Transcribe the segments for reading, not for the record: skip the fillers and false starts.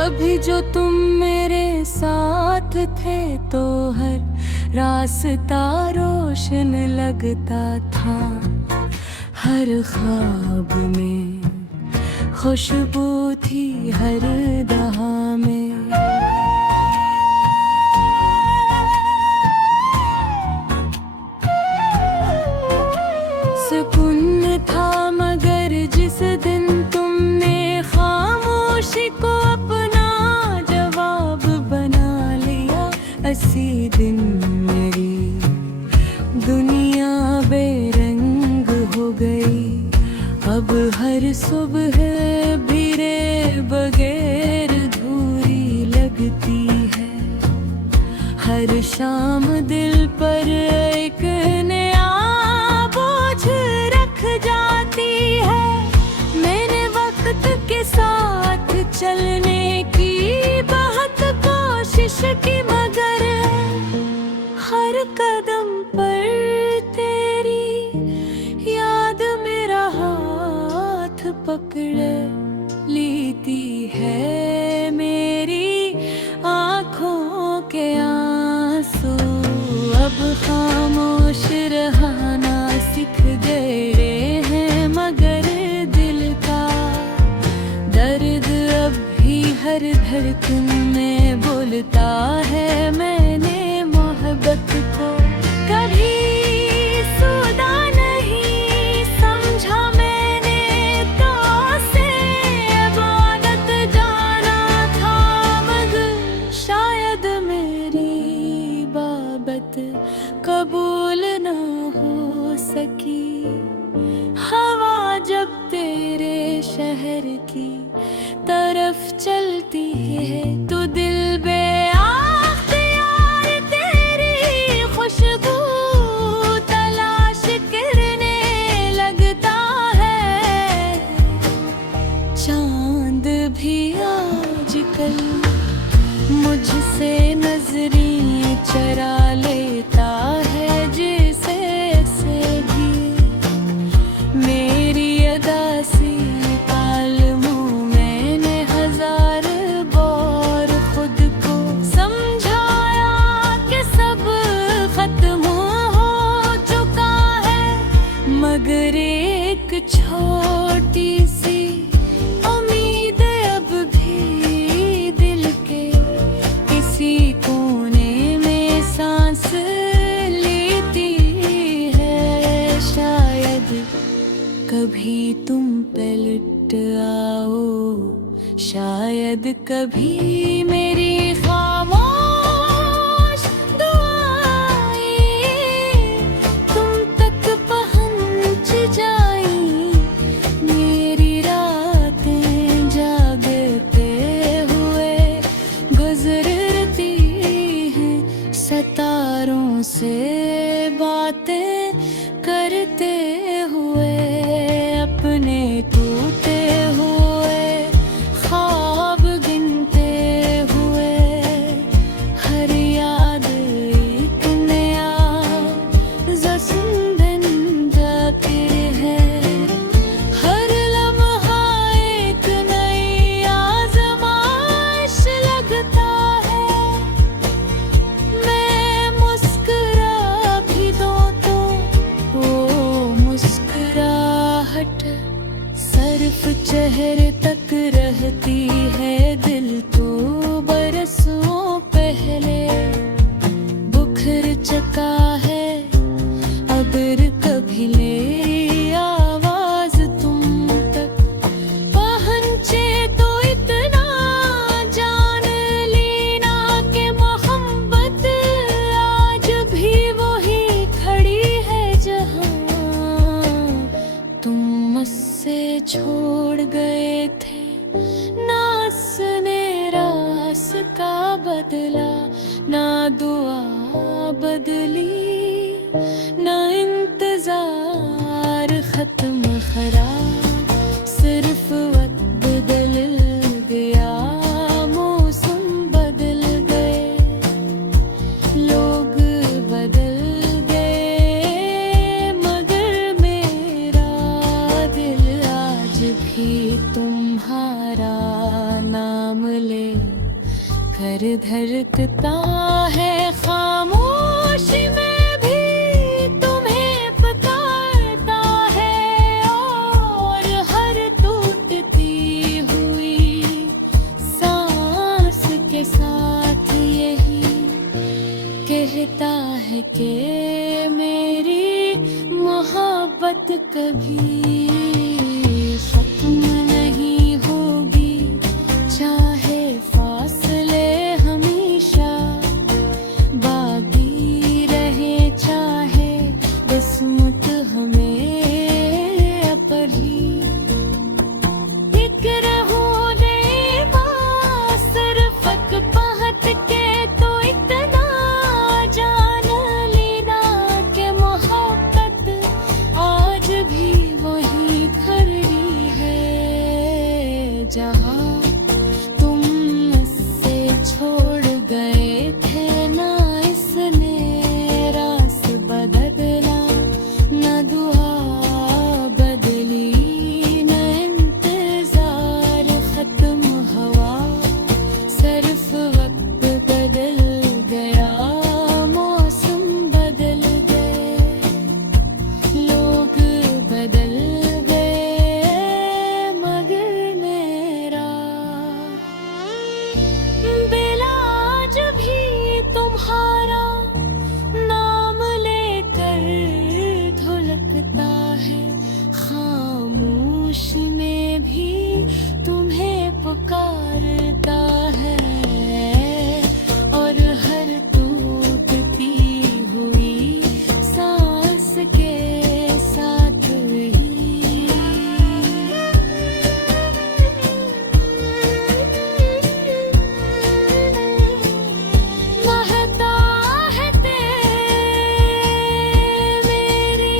कभी जो तुम मेरे साथ थे तो हर रास्ता रोशन लगता था। हर ख्वाब में खुशबू थी हर दहा में। सुकून था मगर जिस दिन तुमने खामोशी को अपना जवाब बना लिया, उसी दिन मेरी दुनिया बेरंग हो गई। अब हर सुबह भीरे बगैर धूरी लगती है। हर शाम दिल पर एक नया बोझ रख जाती है। मैंने वक्त के साथ चलने की बहुत कोशिश की, मगर हर कदम पर तेरी याद मेरा हाथ पकड़े लेती है। मेरी आँखों के आंसू अब खामोश रहना सीख गए हैं, मगर दिल का दर्द अब भी हर धड़कन में बोलता है। मैंने मोहब्बत को कभी सुदा नहीं समझा, मैंने तो उसे इबादत जाना था। मगर शायद मेरी बाबत कबूल न हो सकी। हवा जब तेरे शहर की तरफ चलती है तो दिल बेअख्तियार तेरी खुशबू तलाश करने लगता है। चांद भी आजकल मुझसे नजरें चरा लेता है। जैसे भी मेरी अदा से कालमों मैंने हजार बार खुद को समझाया कि सब खत्म हो चुका है, मगर एक छोटी सी उम्मीद अब भी दिल के किसी कोने में सांस लेती है। शायद कभी तुम पलट आओ, शायद कभी मेरी खामोश दुआएं तुम तक पहुंच जाएं। मेरी रातें जागते हुए गुजरती हैं, सितारों से बातें करते हुए, अपने टूटे हुए ख्वाब गिनते हुए। हर याद एक नया जश्न बन जाती है। हर लम्हा एक नई आज़माइश लगता है। मैं मुस्कुरा भी दूं तो वो मुस्कुराहट सिर्फ चेहरे तक रहती है। दिल तो बरसों पहले बुखर चुका है, अगर कभी मेरी आवाज तुम तक पहुंचे तो इतना जान लेना कि मोहब्बत आज भी वही खड़ी है जहां तुम मुझसे छोड़ गए थे। ना उसने रास्ता बदला, ना दुआ बदली, ना इंतजार खत्म खराब। सिर्फ वक्त बदल गया, मौसम बदल गए, लोग बदल गए, मगर मेरा दिल आज भी तुम्हारा नाम ले। घर धड़कता है खामोशी में भी तुम्हें पुकारता है, और हर टूटती हुई सांस के साथ यही कहता है कि मेरी मोहब्बत कभी खत्म नहीं होगी, चाहे फासले हमेशा बाकी रहे, चाहे किस्मत हमें अपनी एक रहूं देवा सिर्फ पहत के, तो इतना जान लेना कि मोहब्बत आज भी वही खड़ी है जहाँ तुम मुझसे छोड़ गए थे ना। इसने रास बदला न दुआ बदली न इंतजार खत्म हवा, सिर्फ वक्त बदल गया, मौसम बदल गए, लोग बदल गए, मगर मेरा बिलाज भी तुम्हारा नाम लेकर धुलकता है, खामोशी में भी तुम्हें पुकारता है, और हर टूटती हुई सांस के साथ ही महता है मेरी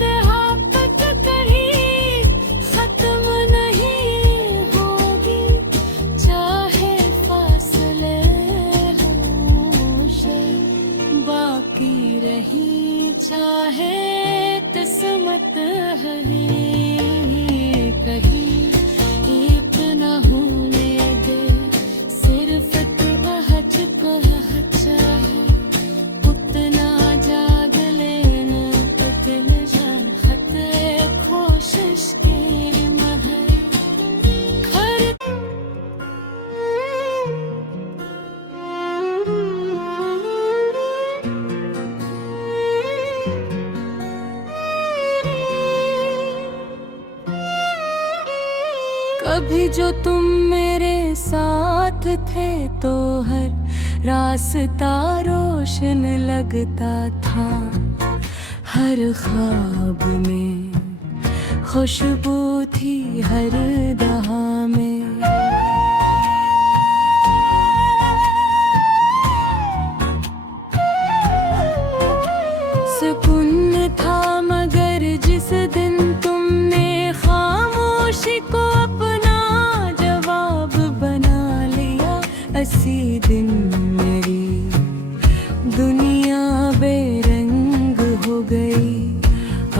मोहब्बत कहीं खत्म नहीं होगी, चाहे फासले होंशे बाकी रही, चाहे किस्मत है कहीं एक न होने दे, सिर्फ कहच चाहे उतना जाग लेना, पिघल जात कोशिश की महर खर कभी जो तुम मेरे साथ थे तो हर रास्ता रोशन लगता था, हर ख्वाब में खुशबू थी हर दहा में, सुकून था मगर जिस दिन तुमने खामोशी को अपना जवाब बना लिया, उसी दिन मेरी दुनिया बेरंग हो गई।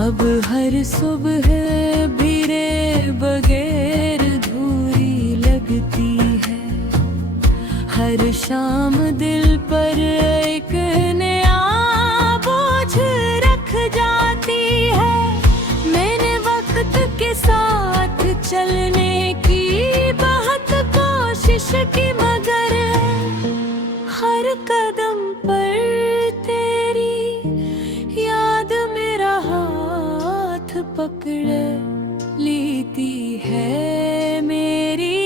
अब हर सुबह भीरे बगैर धूरी लगती है, हर शाम दिल पर एक नया बोझ रख जाती है। मैंने वक्त के साथ चलने की बहुत कोशिश की, मगर हर कदम पर तेरी याद मेरा हाथ पकड़ लेती है। मेरी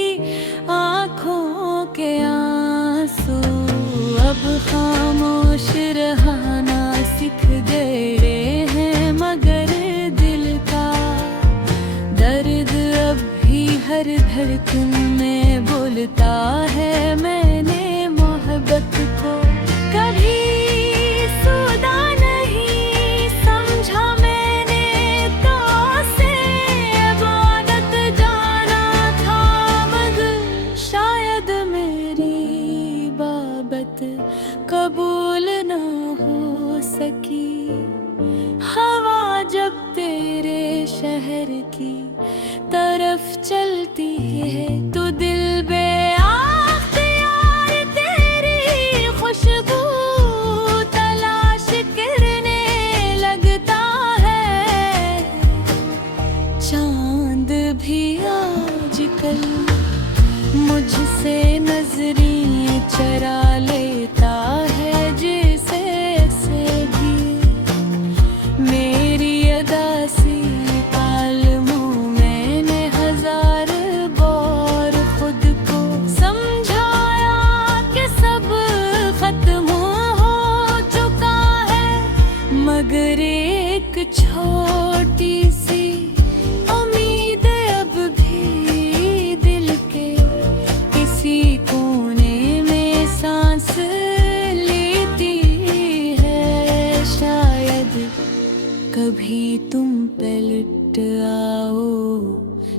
आँखों के आंसू अब खामोश रहना सीख गए हैं, मगर दिल का दर्द अब भी हर धड़कन में बोलता है। मैंने मोहब्बत को कभी सुदा नहीं समझा, मैंने तो उसे इबादत जाना था, मगर शायद मेरी बाबत कबूल ना हो सकी। हवा जब तेरे शहर की तरफ चलती है तो दिल बेअख्तियार तेरे कभी तुम पलट आओ,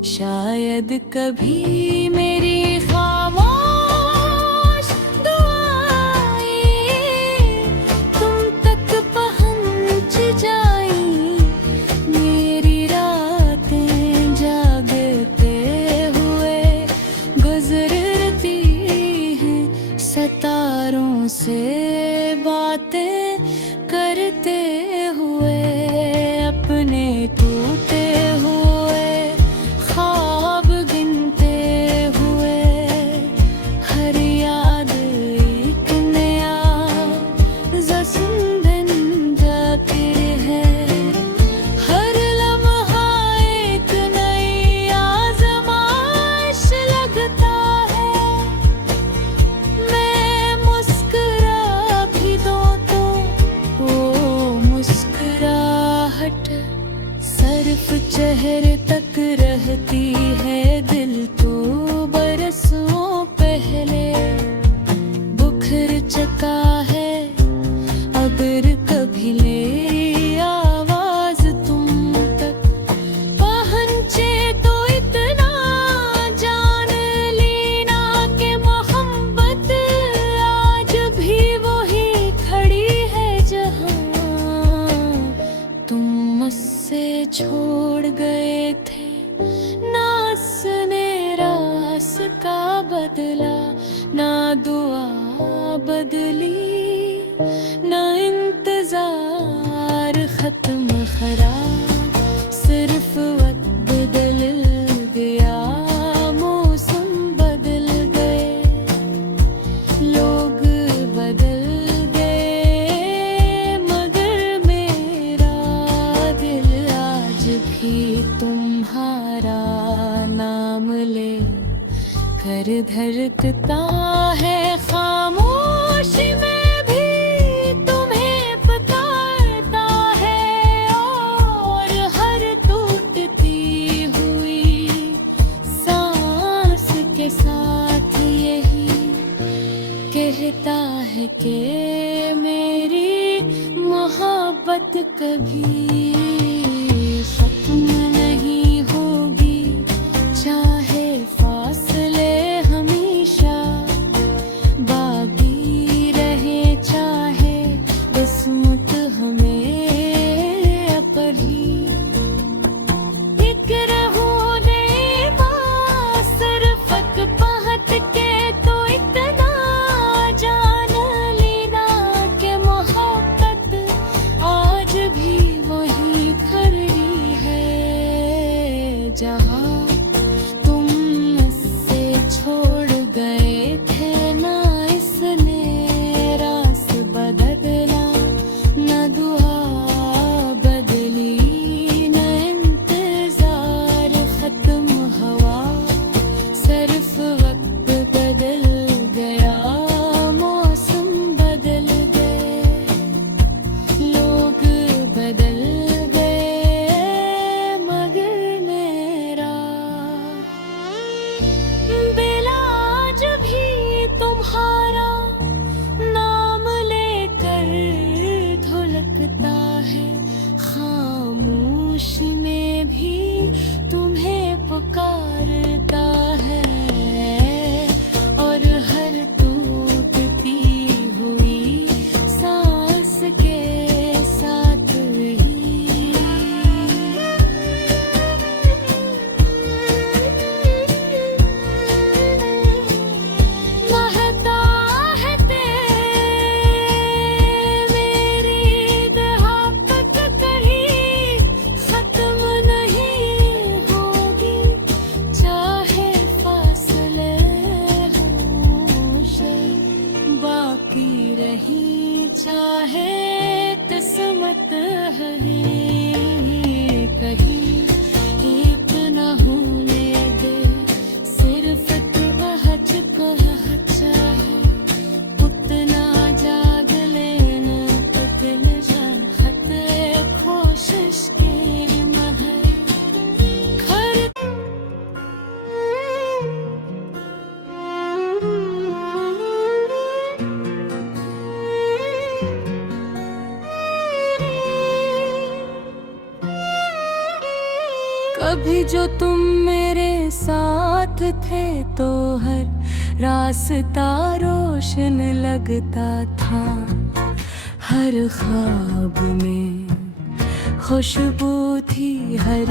शायद कभी मेरी खामोश दुआएं तुम तक पहुंच जाएं। मेरी रातें जागते हुए गुजरती हैं, सितारों से बातें करते हुए, अपने टूटे हुए ख्वाब गिनते हुए। हर याद एक नया जश्न बन जाती है, हर लम्हा एक नई आज़माइश लगता है। मैं मुस्कुरा भी दूं तो वो मुस्कुराहट सिर्फ चेहरे तक रहती है, दिल तो बरसों पहले बुखर चुका है। अगर कभी ले आवाज तुम तक पहुंचे तो इतना जान लेना कि मोहब्बत आज भी वही खड़ी है जहां तुम मुझसे छोड़ गए थे। ना उसने रास्ता बदला, ना दुआ बदली, ना इंतजार खत्म खराब, सिर्फ वक्त बदल गया, मौसम बदल गए, लोग बदल गए, मगर मेरा दिल आज भी तुम्हारा नाम ले कर धड़कता है। खामोशी में भी तुम्हें पुकारता है, और हर टूटती हुई सांस के साथ यही कहता है कि मेरी मोहब्बत कभी खत्म नहीं होगी। चाहे फासले हमेशा बाकी रहे, चाहे किस्मत हमें अपनी एक रहूं देवा, सिर्फ पहत के तो इतना जान लेना कि मोहब्बत आज भी वही खड़ी है जहां तुम मुझसे छोड़ गए थे। ना इसने रास बदला, ना दुआ बदली, ना इंतजार खत्म हुआ, सिर्फ वक्त बदल गया, मौसम बदल गए, लोग बदल गए, मगर मेरा दिल आज भी तुम्हारा नाम लेकर धुलकता है। खामोशी में भी तुम्हें पुकारता है, और हर टूटती हुई सांस के साथ ही महता है मेरी दहाकत कहीं खत्म नहीं होगी। चाहे फासले होश बाकी रही, चाहे किस्मत है कहीं एक न होने दे, सिर्फ कहच चाहे उतना जाग लेना, तकल चाहत कोशिश की महर खर कभी जो तुम मेरे साथ थे तो हर रास्ता रोशन लगता था। हर ख्वाब में खुशबू थी हर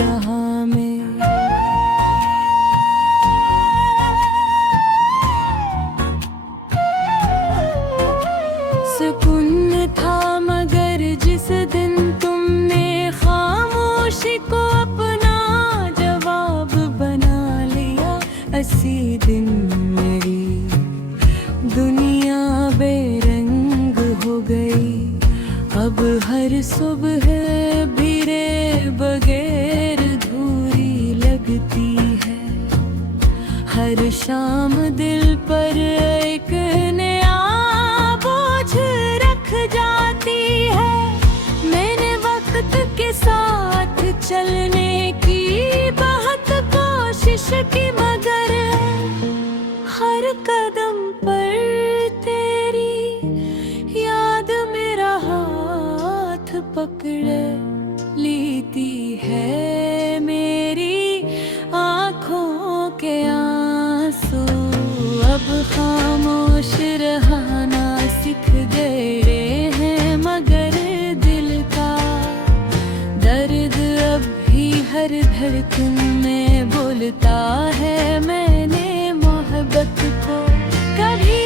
दहा में। सुकून था मगर जिस दिन तुमने खामोशी को अपना जवाब बना लिया, उसी दिन मेरी दुनिया बेरंग हो गई। अब हर सुबह भीरे बगैर धूरी लगती है। हर शाम दिल पर एक नया बोझ रख जाती है। मैंने वक्त के साथ चलने की बहुत कोशिश की, मगर हर कदम पर तेरी याद मेरा हाथ पकड़े लेती है। मेरी आँखों के आंसू अब खामोश रहना सीख गए हैं, मगर दिल का दर्द अब भी हर धड़कन में बोलता है। मैंने मोहब्बत को कभी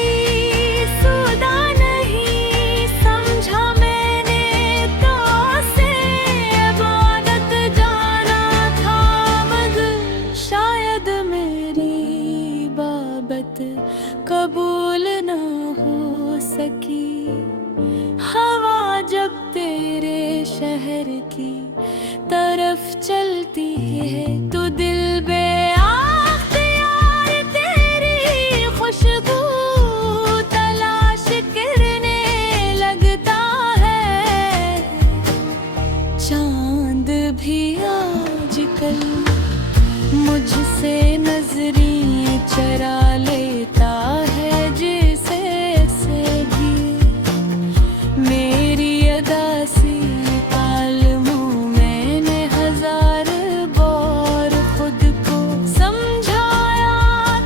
सुदा नहीं समझा, मैंने तो उसे इबादत जाना था। मगर शायद मेरी बाबत कबूल न हो सकी। हवा जब तेरे शहर की तरफ चलती है तो दिल बेअख्तियार तेरी खुशबू तलाश करने लगता है। चांद भी आजकल मुझसे नजरें चरा लेता है। जैसे से भी मेरी अदा सी तालमों मैंने हजार बार खुद को समझाया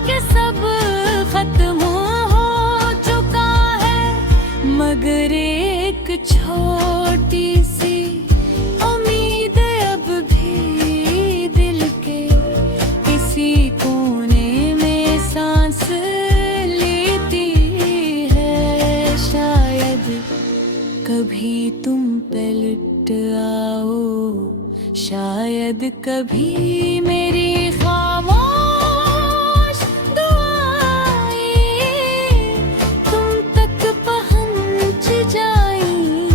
कि सब खत्म हो चुका है, मगर एक छोटी सी उम्मीद अब भी दिल के किसी कोने में सांस लेती है। शायद कभी तुम पलट आओ, शायद कभी मेरी खामोश दुआएं तुम तक पहुंच जाएं।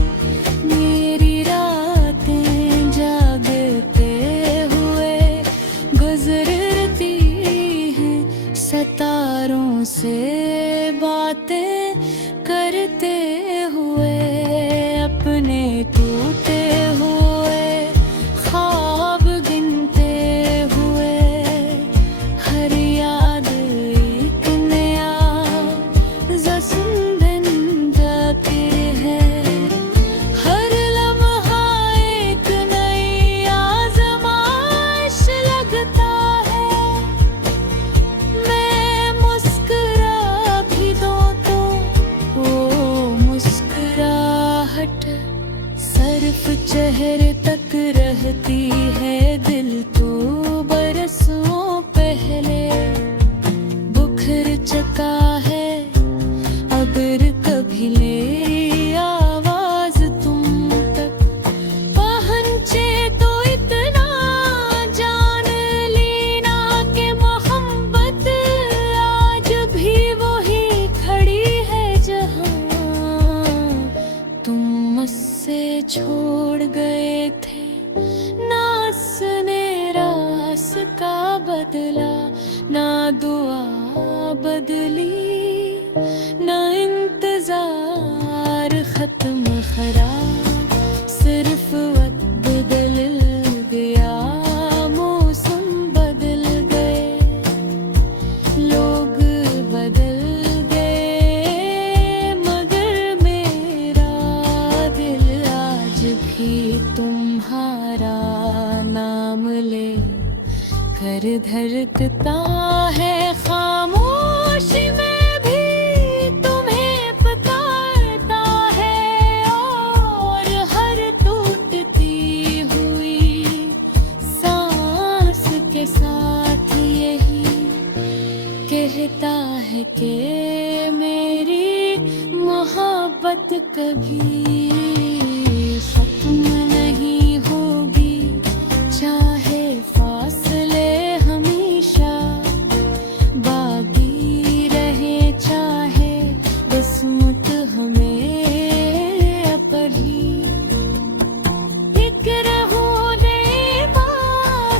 मेरी रातें जागते हुए गुजरती हैं, सितारों से बातें करते हुए, अपने टूटे हुए ख्वाब गिनते हुए। हर याद एक नया जश्न बन जाती है। हर लम्हा एक नई आज़माइश लगता है। मैं मुस्कुरा भी दूं तो वो मुस्कुराहट सिर्फ चेहरे तक रहती है। दिल तो बरसों पहले बुखर चुका है, अगर कभी ले आवाज तुम तक पहुंचे तो इतना जान लेना कि मोहब्बत आज भी वही खड़ी है जहां तुम मुझसे छोड़ गए थे। ना सर धड़कता है खामोशी में भी तुम्हें पुकारता है, और हर टूटती हुई सांस के साथ यही कहता है कि मेरी मोहब्बत कभी खत्म नहीं होगी, चाहे फासले हमेशा बाकी रहे, चाहे किस्मत हमें अपनी एक रहूं देवा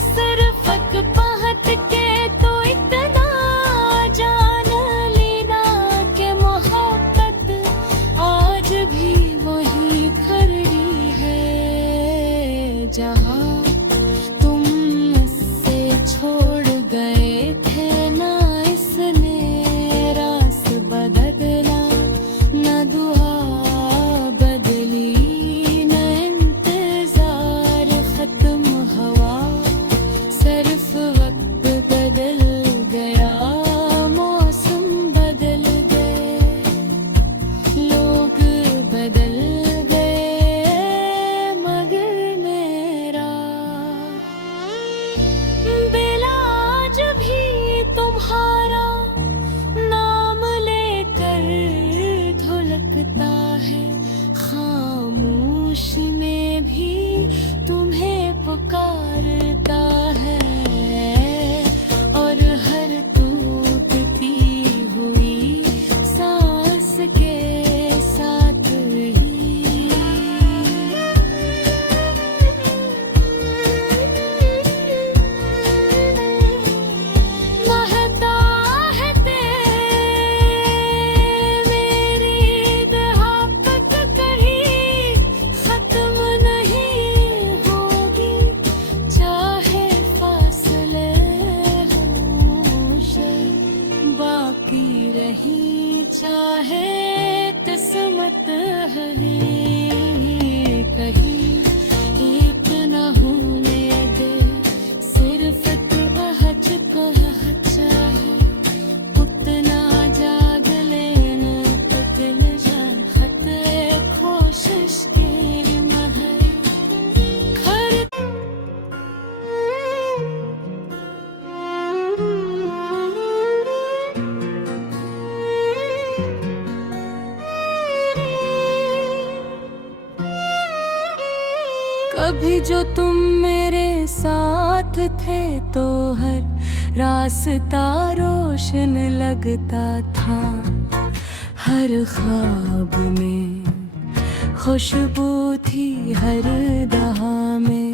सिर्फ पहत के, तो इतना जान लेना के मोहब्बत आज भी वही खड़ी है जहाँ तुम मुझसे छोड़ गए थे। ना इसने रास बदला, न दुआ बदली, न इंतजार खत्म हुआ, सिर्फ वक्त बदल गया, मौसम बदल गए, लोग बदल गए, मगर मेरा बिलाज भी तुम्हारा नाम लेकर धुलकता है, खामोशी में भी तुम्हें पुकारता है, और हर टूटती हुई सांस के साथ ही महता है मेरी मोहब्बत कहीं खत्म नहीं होगी, चाहे फासले हों बाकी रही, चाहे किस्मत है कहीं एक न होने दे, सिर्फ कहच चाहे उतना जाग लेना, पिघल जाए खत कोशिश के मगर खर कभी जो तुम मेरे साथ थे तो हर रास्ता रोशन लगता था, हर ख्वाब में खुशबू थी हर दहा में,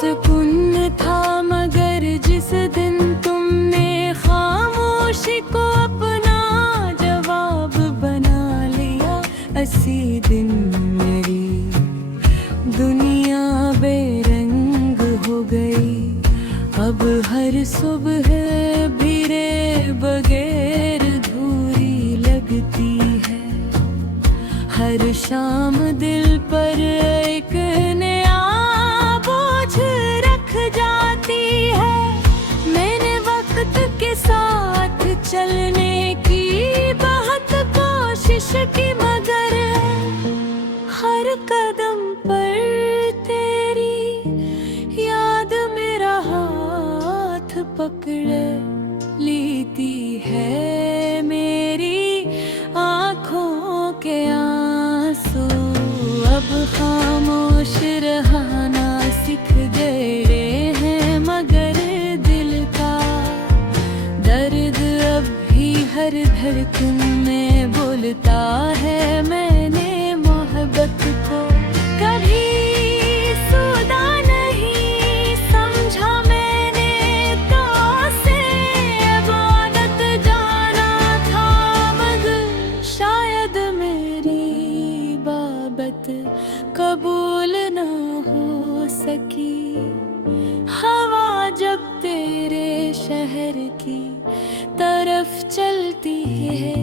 सुकून था मगर जिस दिन तुमने खामोशी को अपना जवाब बना लिया, उसी दिन मेरी दुनिया बेरंग हो गई। अब हर सुबह भीरे बगैर धूरी लगती है, हर शाम दिल पर एक नया बोझ रख जाती है। मैंने वक्त के साथ चलने की बहुत कोशिश की, मगर हर कदम पर तेरी याद मेरा हाथ पकड़ लेती है। मेरी आँखों के आंसू अब खामोश रहना सीख गए हैं, मगर दिल का दर्द अब भी हर धड़कन में बोलता है। मैंने मोहब्बत को कभी सुदा नहीं समझा, मैंने तो उसे इबादत जाना था, मगर शायद मेरी बाबत कबूल न हो सकी। हवा जब तेरे शहर की तरफ चलती है